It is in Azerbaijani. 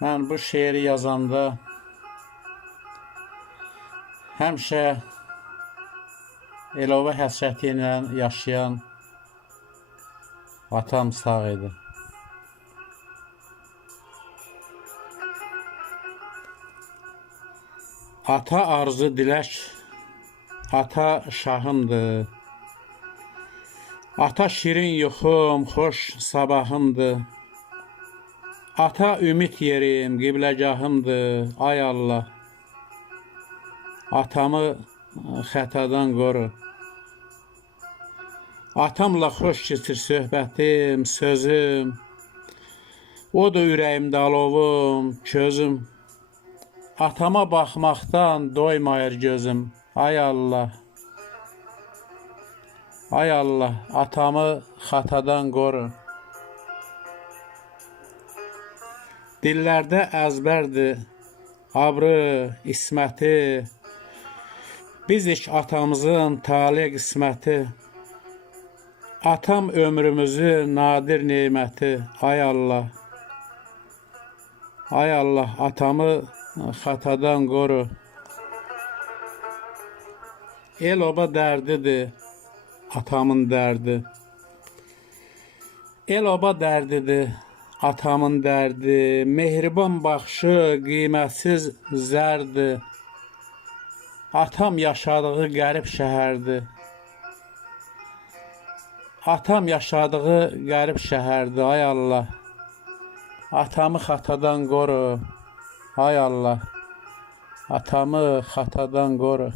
Mən bu şeiri yazanda həmişə Elova həsrəti ilə yaşayan atam sağ idi. Ata arzu dilək, ata şahımdır. Ata şirin yuxum, xoş sabahımdır. Ata ümid yerim, qibləgahımdır. Ay Allah, atamı xətadan qoru. Atamla xoş keçir söhbətim, sözüm. O da ürəyimdə alovum, közüm. Atama baxmaqdan doymayır gözüm. Ay Allah, ay Allah, atamı xatadan qoru. Dillərdə əzbərdir, abrı, isməti. Bizik atamızın tale qisməti. Atam ömrümüzün nadir neməti. Ay Allah, ay Allah, atamı xatadan qoru. El-oba dərdidir, atamın dərdi. El-oba dərdidir, atamın dərdi. Mehriban baxışı qiymətsiz zərdir. Atam yaşadığı qərib şəhərdir. Atam yaşadığı qərib şəhərdir. Ay Allah, atamı xatadan qoru. Ay Allah, atamı xatadan qoru.